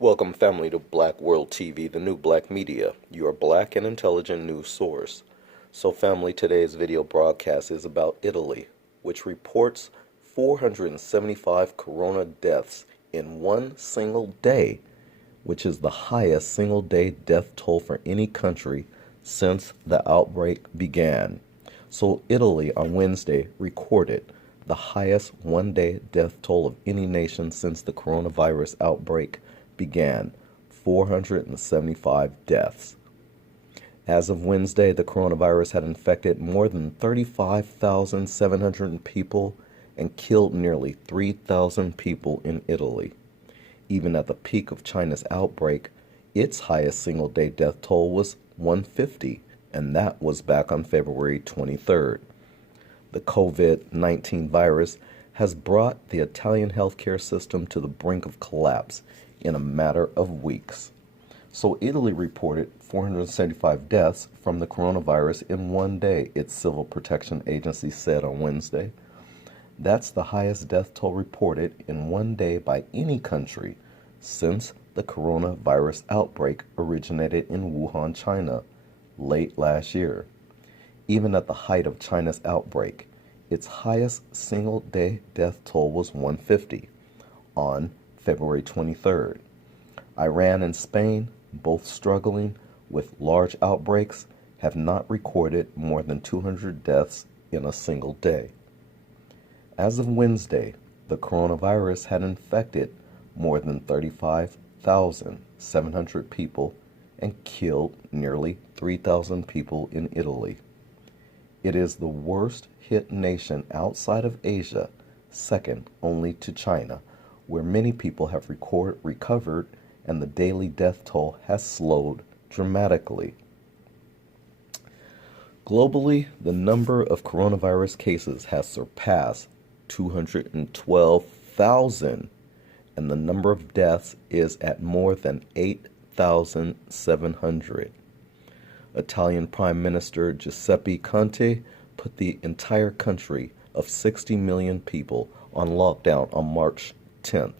Welcome, family, to Black World TV, the new black media, your black and intelligent news source. So, family, today's video broadcast is about Italy, which reports 475 corona deaths in one single day, which is the highest single-day death toll for any country since the outbreak began. So, Italy on Wednesday recorded the highest one-day death toll of any nation since the coronavirus outbreak began, 475 deaths. As of Wednesday, the coronavirus had infected more than 35,700 people and killed nearly 3,000 people in Italy. Even at the peak of China's outbreak, its highest single-day death toll was 150, and that was back on February 23rd. The COVID-19 virus has brought the Italian healthcare system to the brink of collapse in a matter of weeks. So Italy reported 475 deaths from the coronavirus in one day, its civil protection agency said on Wednesday. That's the highest death toll reported in one day by any country since the coronavirus outbreak originated in Wuhan, China, late last year. Even at the height of China's outbreak, its highest single-day death toll was 150 on February 23rd. Iran and Spain, both struggling with large outbreaks, have not recorded more than 200 deaths in a single day. As of Wednesday, the coronavirus had infected more than 35,700 people and killed nearly 3,000 people in Italy. It is the worst hit nation outside of Asia, second only to China, where many people have recovered and the daily death toll has slowed dramatically. Globally, the number of coronavirus cases has surpassed 212,000, and the number of deaths is at more than 8,700. Italian Prime Minister Giuseppe Conte put the entire country of 60 million people on lockdown on March 10th.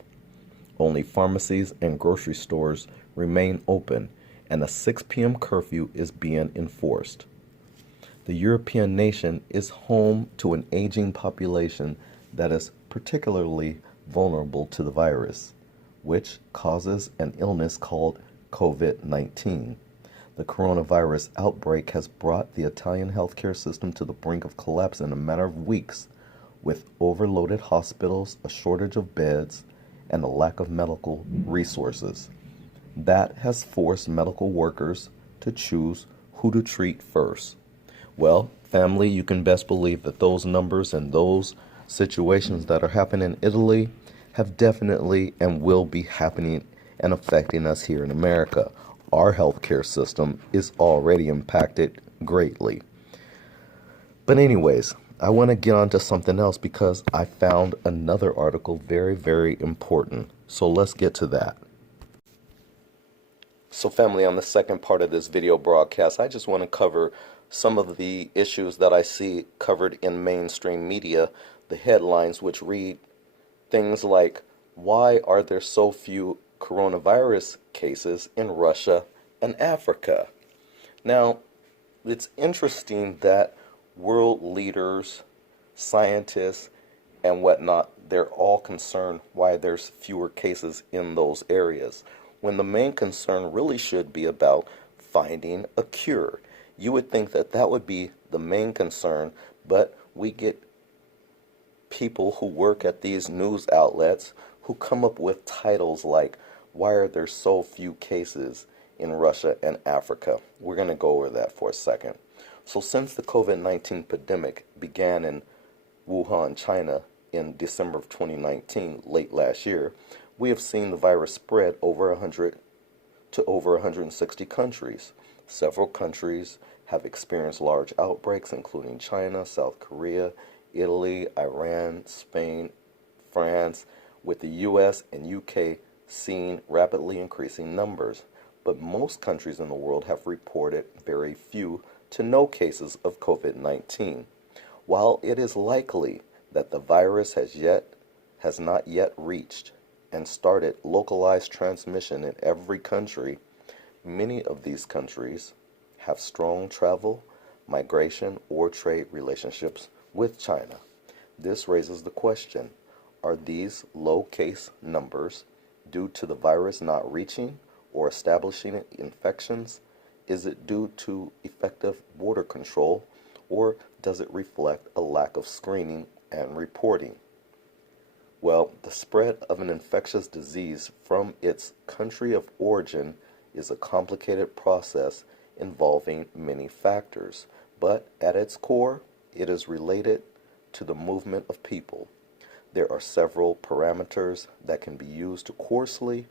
Only pharmacies and grocery stores remain open, and a 6 p.m. curfew is being enforced. The European nation is home to an aging population that is particularly vulnerable to the virus, which causes an illness called COVID-19. The coronavirus outbreak has brought the Italian healthcare system to the brink of collapse in a matter of weeks, with overloaded hospitals, a shortage of beds, and a lack of medical resources. That has forced medical workers to choose who to treat first. Well, family, you can best believe that those numbers and those situations that are happening in Italy have definitely and will be happening and affecting us here in America. Our healthcare system is already impacted greatly. But anyways, I want to get on to something else because I found another article very, very important. So let's get to that. So family, on the second part of this video broadcast, I just want to cover some of the issues that I see covered in mainstream media, the headlines which read things like, why are there so few coronavirus cases in Russia and Africa? Now, it's interesting that world leaders, scientists, and whatnot, they're all concerned why there's fewer cases in those areas, when the main concern really should be about finding a cure. You would think that that would be the main concern, but we get people who work at these news outlets who come up with titles like, why are there so few cases in Russia and Africa? We're going to go over that for a second. So since the COVID-19 pandemic began in Wuhan, China in December of 2019, late last year, we have seen the virus spread over 100 to over 160 countries. Several countries have experienced large outbreaks, including China, South Korea, Italy, Iran, Spain, France, with the US and UK seeing rapidly increasing numbers. But most countries in the world have reported very few to no cases of COVID-19. While it is likely that the virus has not yet reached and started localized transmission in every country, many of these countries have strong travel, migration, or trade relationships with China. This raises the question, are these low case numbers due to the virus not reaching or establishing infections? Is it due to effective border control, or does it reflect a lack of screening and reporting? Well, the spread of an infectious disease from its country of origin is a complicated process involving many factors, but at its core, it is related to the movement of people. There are several parameters that can be used to coarsely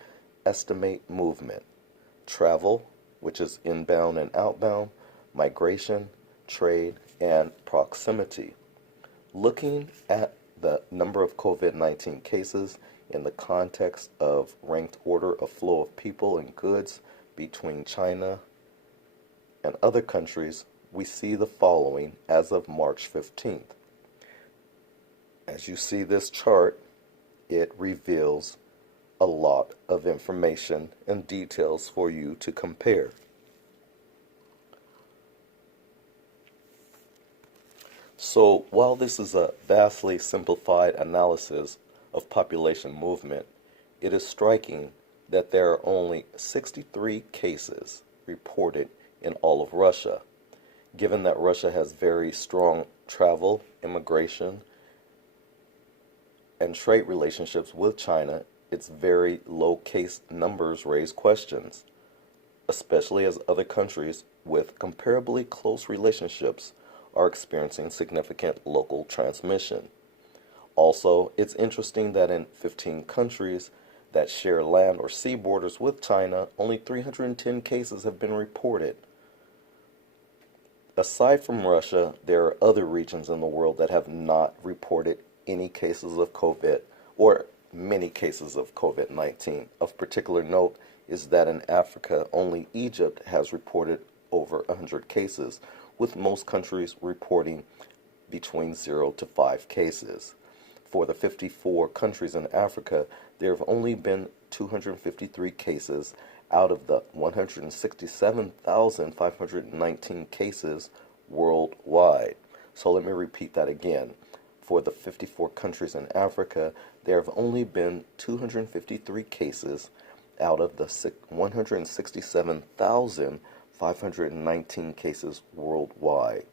estimate movement: travel, which is inbound and outbound, migration, trade, and proximity. Looking at the number of COVID-19 cases in the context of ranked order of flow of people and goods between China and other countries, we see the following as of March 15th. As you see this chart, it reveals a lot of information and details for you to compare. So while this is a vastly simplified analysis of population movement, it is striking that there are only 63 cases reported in all of Russia. Given that Russia has very strong travel, immigration, and trade relationships with China, its very low case numbers raise questions, especially as other countries with comparably close relationships are experiencing significant local transmission. Also, it's interesting that in 15 countries that share land or sea borders with China, only 310 cases have been reported. Aside from Russia, there are other regions in the world that have not reported any cases of COVID, or many cases of COVID-19. Of particular note is that in Africa, only Egypt has reported over 100 cases, with most countries reporting between 0 to 5 cases. For the 54 countries in Africa, there have only been 253 cases out of the 167,519 cases worldwide. So let me repeat that again. For the 54 countries in Africa, there have only been 253 cases out of the 167,519 cases worldwide.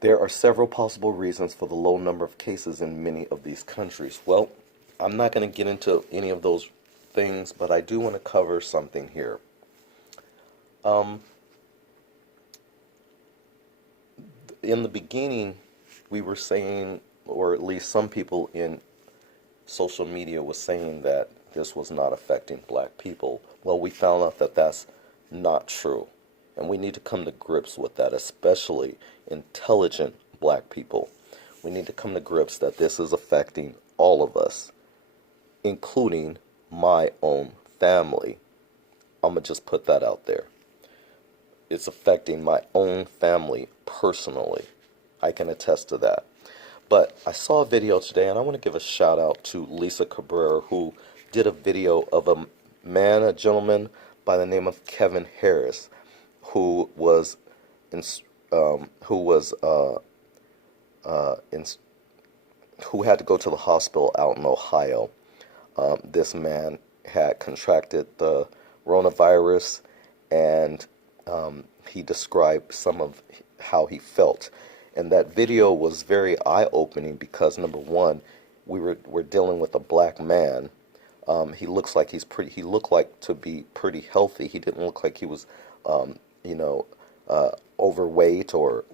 There are several possible reasons for the low number of cases in many of these countries. Well, I'm not going to get into any of those things, but I do want to cover something here. In the beginning, we were saying, or at least some people in social media was saying, that this was not affecting black people. Well, we found out that that's not true. And we need to come to grips with that, especially intelligent black people. We need to come to grips that this is affecting all of us, including my own family. I'm going to just put that out there. It's affecting my own family personally. I can attest to that. But I saw a video today, and I want to give a shout out to Lisa Cabrera, who did a video of a gentleman by the name of Kevin Harris, who had to go to the hospital out in Ohio. This man had contracted the coronavirus, and he described some of how he felt. And that video was very eye-opening because, number one, we're dealing with a black man. He looks like he looked like to be pretty healthy. He didn't look like he was, overweight or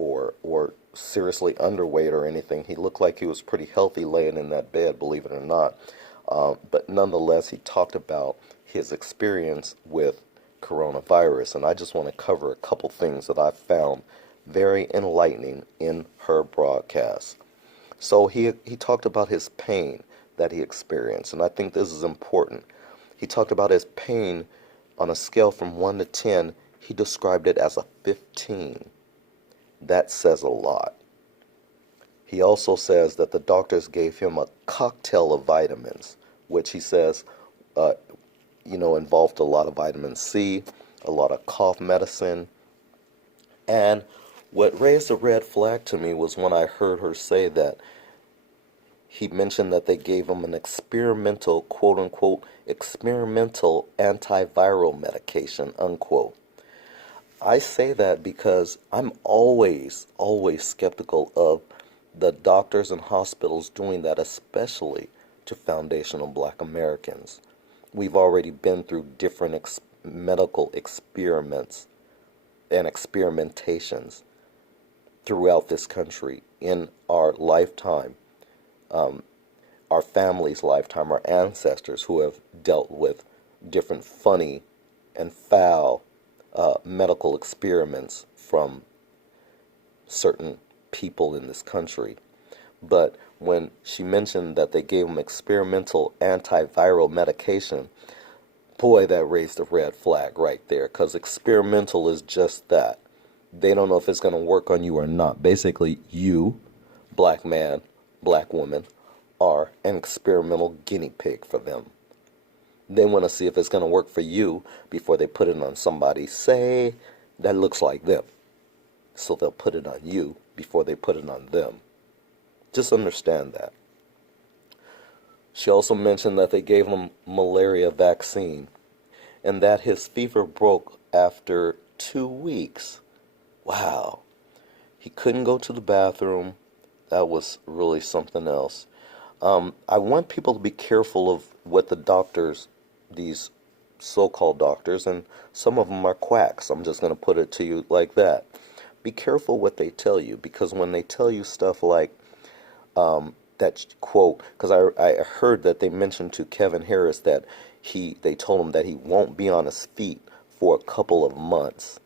seriously underweight or anything. He looked like he was pretty healthy laying in that bed, believe it or not. But nonetheless, he talked about his experience with coronavirus, and I just want to cover a couple things that I found very enlightening in her broadcast. So he talked about his pain that he experienced, and I think this is important. He talked about his pain on a scale from 1 to 10. He described it as a 15. That says a lot. He also says that the doctors gave him a cocktail of vitamins, which he says, uh, involved a lot of vitamin C, a lot of cough medicine. And what raised a red flag to me was when I heard her say that he mentioned that they gave him an experimental, quote unquote, experimental antiviral medication, unquote. I say that because I'm always, always skeptical of the doctors and hospitals doing that, especially to foundational black Americans. We've already been through different medical experiments and experimentations throughout this country in our lifetime, our family's lifetime, our ancestors who have dealt with different funny and foul medical experiments from certain people in this country. But when she mentioned that they gave them experimental antiviral medication, boy, that raised a red flag right there, because experimental is just that. They don't know if it's going to work on you or not. Basically, you, black man, black woman, are an experimental guinea pig for them. They want to see if it's going to work for you before they put it on somebody, say, that looks like them. So they'll put it on you before they put it on them. Just understand that. She also mentioned that they gave him malaria vaccine and that his fever broke after 2 weeks. Wow. He couldn't go to the bathroom. That was really something else. I want people to be careful of what the doctors, these so-called doctors, and some of them are quacks. I'm just going to put it to you like that. Be careful what they tell you, because when they tell you stuff like that quote, because I heard that they mentioned to Kevin Harris that they told him that he won't be on his feet for a couple of months.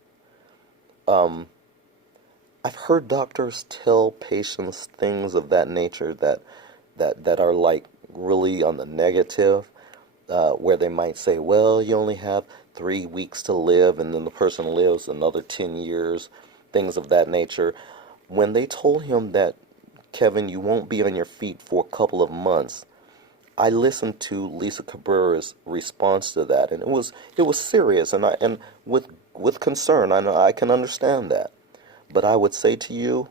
I've heard doctors tell patients things of that nature that are like really on the negative, where they might say, well, you only have 3 weeks to live, and then the person lives another 10 years, things of that nature. When they told him that, Kevin, you won't be on your feet for a couple of months, I listened to Lisa Cabrera's response to that, and it was serious, and with concern. I know I can understand that, but I would say to you,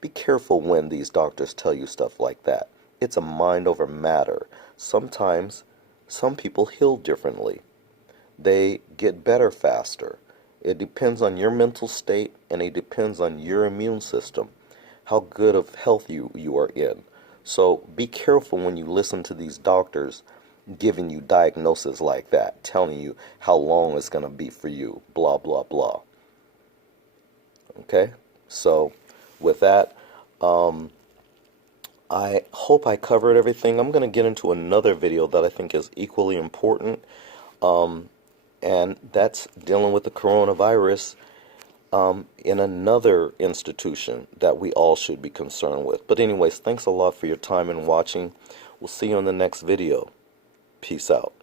be careful when these doctors tell you stuff like that. It's a mind over matter. Sometimes some people heal differently. They get better faster. It depends on your mental state, and it depends on your immune system, how good of health you are in. So be careful when you listen to these doctors giving you diagnoses like that, telling you how long it's going to be for you, blah, blah, blah. Okay? So with that, I hope I covered everything. I'm going to get into another video that I think is equally important, and that's dealing with the coronavirus in another institution that we all should be concerned with. But anyways, thanks a lot for your time and watching. We'll see you in the next video. Peace out.